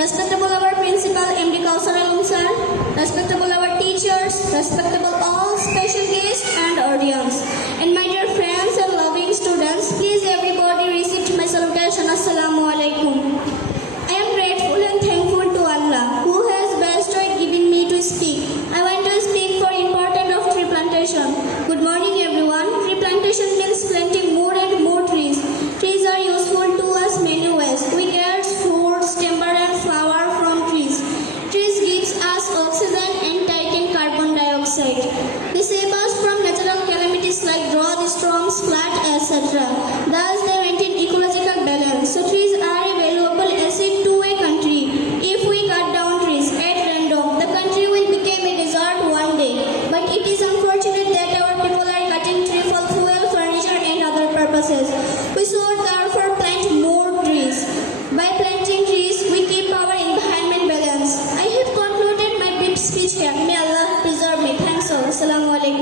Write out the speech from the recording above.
respectable our principal, MD Kausar Alum sir, respectable our teachers, respectable all special guests and audience.